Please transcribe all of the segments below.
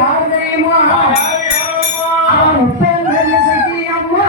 யார் தெரியுமா? அவன் ஒப்பந்தம் இசைக்கு அம்மா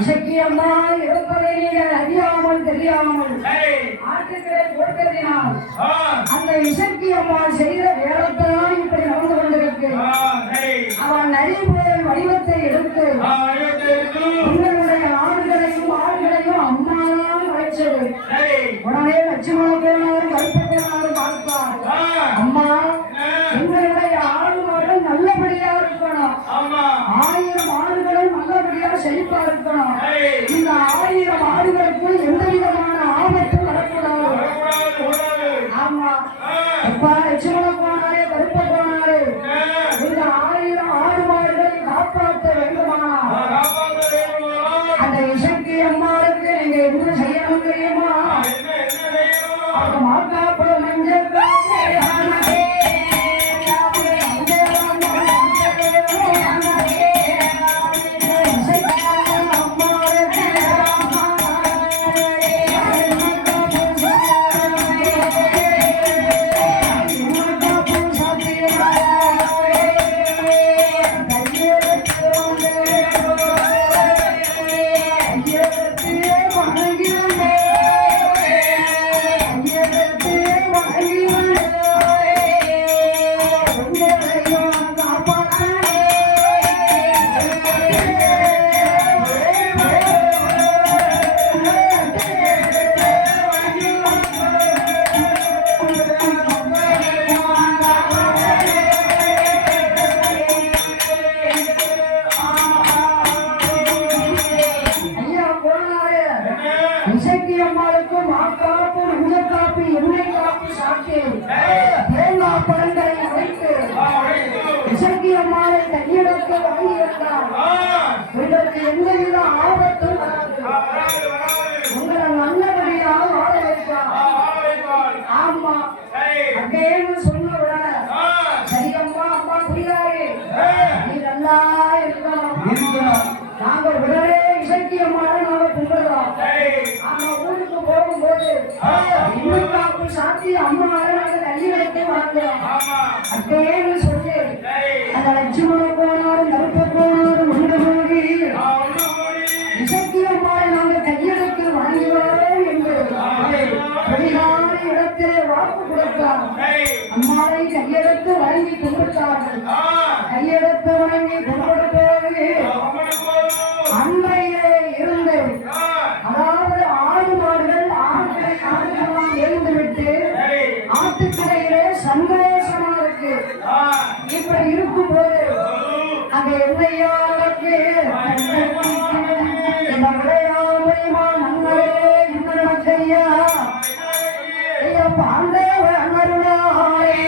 இசக்கியம்மா இருப்பதை அறியாமல் தெரியாமல் ஆட்டுக்களை கொடுத்ததினால் அந்த இசக்கியம்மா செய்த வேலைத்தான் இப்படி நடந்து கொண்டிருக்கு. அவன் நரிபோல் வடிவத்தை எடுத்து உங்களுடைய ஆடுகளையும் அம்மாதான் அழைச்சது. உடனே லட்சுமணன் கருப்பனாரும் பார்ப்பார். அம்மா, உங்களுடைய ஆடுமார்கள் நல்லபடியா இருக்கணும், 1000 ஆடுகளும் நல்லபடியா செழிப்பா இருக்கணும். இந்த 1000 ஆடுகளுக்கு எந்த விதமான ஆபத்தும் வரக்கூடாது. ஆமா அப்பா, லட்சுமண போனாலே கருப்ப போனாலே இந்த 1000 ஆடு மாடுகளை காப்பாற்ற வேண்டுமானா அந்த இசைக்கு அம்மாவுக்கு நீங்க என்ன செய்யணும் தெரியுமா? மாக்காப்ப மஞ்சள் இசக்கியம்மாளுக்கு மாக்காப்பு, உலக்காப்பு, எண்ணெய் காப்பு சாக்கி தேங்காய் பழங்களை வைத்து இசக்கியம்மாளை கையெடுத்து வாங்கியிருந்தார். உங்களுக்கு எந்தவித ஆபத்தும் வராது, உங்களை நல்லபடியாக வாழ வைத்தார். ஆமா அப்படின்னு சொன்ன உடனே சரியம்மா, அம்மா புரியாரு, நீ நல்லா இருக்கணும். நாங்க உடனே இசக்கியம்மாவை நாங்க கும்பிடுறோம். ஆனா ஊருக்கு போகும்போது இன்னும் சாத்தி அம்மாவை நாங்க தள்ளி வைக்க மாட்டோம் அப்படின்னு சொல்லி அந்த லட்சுமண போனாலும் கருப்ப போனாலும் உண்டு போடி இசக்கியம்மாவை நாங்க கையெழுத்து வாங்குவோம் என்று வெளியான இடத்திலே வாக்கு கொடுத்தார். அம்மாவை கையெழுத்து வாங்கி கொடுத்தார்கள். கையெழுத்து வாங்கி கொடுப்பது அன்றையிலே இருந்து, அதாவது ஆடு மாடுகள் ஆடுகளெல்லாம் எழுந்துவிட்டு ஆட்டுக்கடையிலே சந்தோஷமா இருக்கு. இப்படி இருக்கும் போது அங்க என்னையாளுக்கு இந்த விளையாடுமா நன்னரே இன்னையா பாண்டவ அருளாயே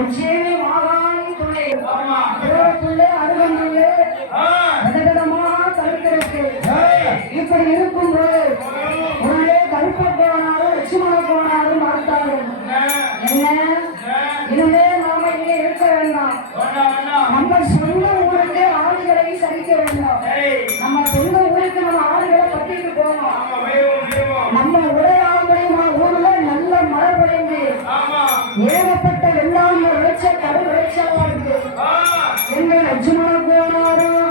உச்சேரி மாகாணி துணை புள்ளே அருகம்புள்ளே விதவிதமாக கருத்திருக்கு. இப்படி இருக்கும்போது உள்ளே கருப்ப கோணாரும் லட்சுமண கோணாரும் பார்த்தாலும் என்ன இனிமே நாம இங்கே இருக்க வேண்டாம். நம்ம சொந்த ஊருக்கு ஆடுகளை சரிக்க வேண்டாம். நம்ம சொந்த ஊருக்கு நம்ம ஆடுகளை பத்திட்டு போகணும். நம்ம உடையாமலைமா ஊர்ல நல்ல மழை பொழிந்து ஏகப்பட்ட வெள்ளாமை விளைச்ச கரு விளைச்சலா இருக்கு. எங்க லட்சுமண கோணாரும்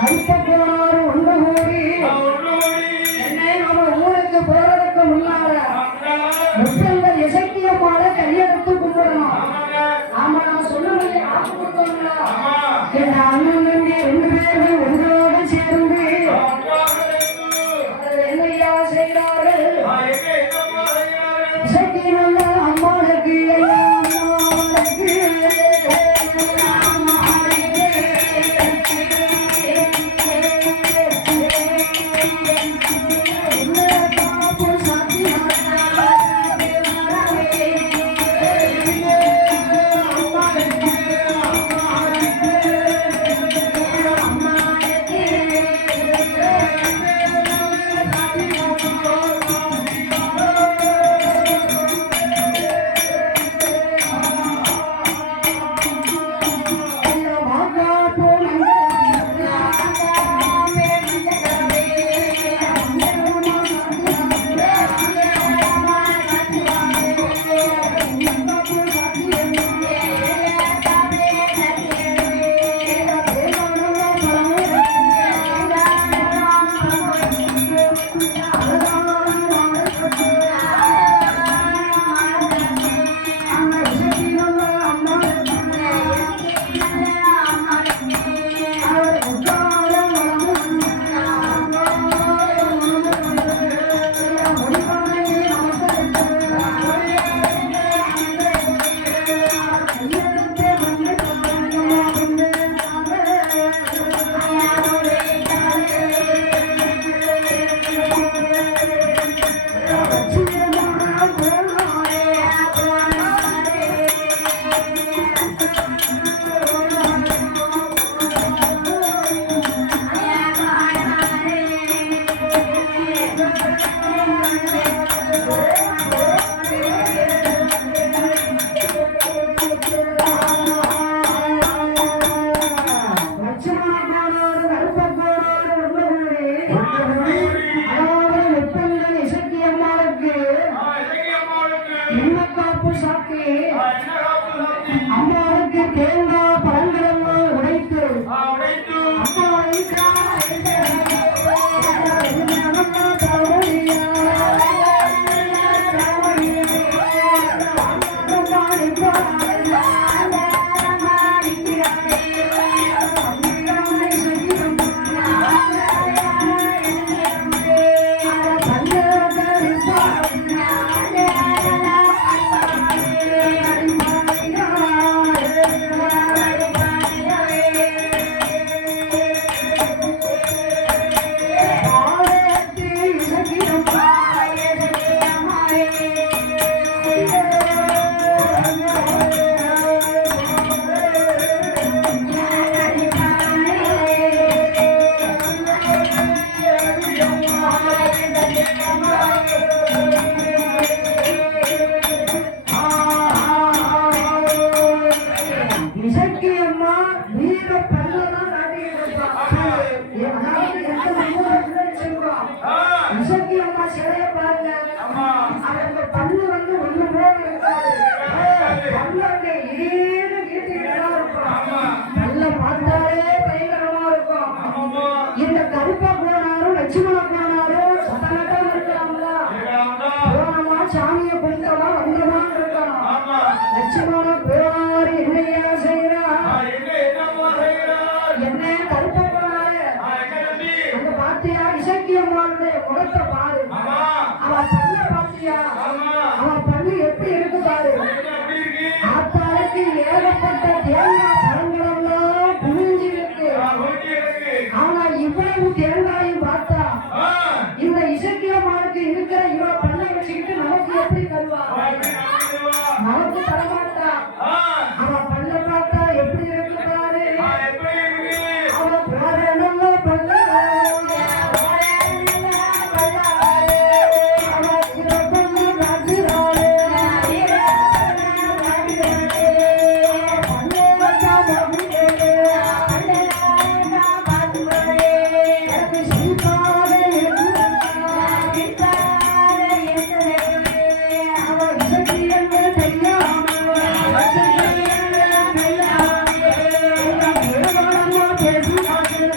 கருப்ப கோணாரும் ஒன்று கூடி என்னை நம்ம ஊருக்கு போறதுக்கு முன்னால முப்பங்கள் இசைக்கியமான கையெழுத்து கும்பிடணும். ஆமா நான் சொன்னபடி ஆசை கொடுத்தோம்ல என் அண்ணன் தம்பி 2 பேரும் ஒன்றோடு சேர்ந்து என்னையா செய்கிறார்கள். இசைக்கியமல்ல அம்மாளுக்கு எல்லாம் அம்மாளுக்கு அம்மாவுக்கு தேங்காய் பழங்களெல்லாம் உடைத்து அம்மா நமக்கு தரமாட்டான். ஆ, அவன் பல்ல பார்த்தா எப்படி இருக்கு பாரு. ஆ, எப்படி இருக்கு? அவன் போறதுல பல்லாரு, போறதுல பல்லாரு. அவன் சிறப்புன்னு காட்டுறாரு, சிறப்புன்னு காட்டுறாரு. பல்லே வச்சா மகுடே, பல்லே வச்சா மகுடே. எனக்கு சிரிப்பாக இருக்கிறதா, சிரிப்பாக இருக்கிறதே. அவன் இசைக்கு என்று தெரியாமல், இசைக்கு என்று தெரியாமல், எல்லாம் ஏளனமா பேசினார்கள்.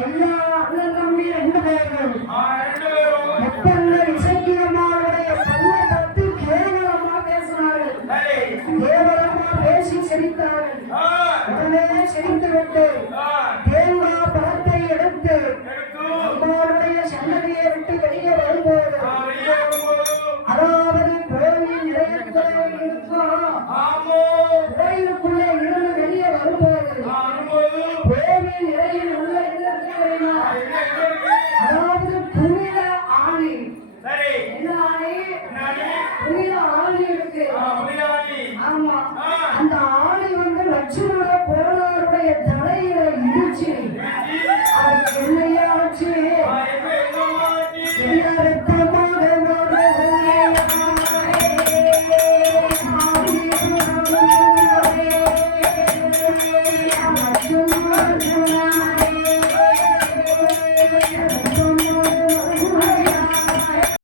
எல்லா அண்ணன் தம்பி ரெண்டு பேர்கள் ஆ, ரெண்டு பேரும். எப்பல்ல இசைக்கியம்மாவுடைய பல்லை பத்தி கேவலமா பேசினார்கள். சரி. கேவலமா பேசி சிரித்தார்கள். ஆ, உடனே சிரித்துவிட்டு ஆ, தேங்காய் பழத்தை எடுத்து எடுத்து, அம்மாவுடைய சன்னதியை விட்டு வெளியே வரும்போது, ஆ, வெளியே வரும்போது, அதாவது கோயில் நிலையத்திலே இருக்கும் ஆமோ, கோயிலுக்குள்ளே இருந்து வெளியே வரும்போது, ஆ, வரும்போது, கோவில் நிலையில் உள்ள என்ன தெரியுமா? என்ன இருக்கு? அதாவது புனித ஆணி. சரி. என்ன ஆணி? என்னடி? புனித ஆணி இருக்கு. ஆ, புரியாதி. ஆமா. ஆ. அந்த ஆணி வந்து லட்சுமண கோளாருடைய தலையில இடிச்சு வீசி, அதுக்கு எண்ணெயா வச்சு ஆ, எங்க எங்க மாட்டி? எல்லாரும்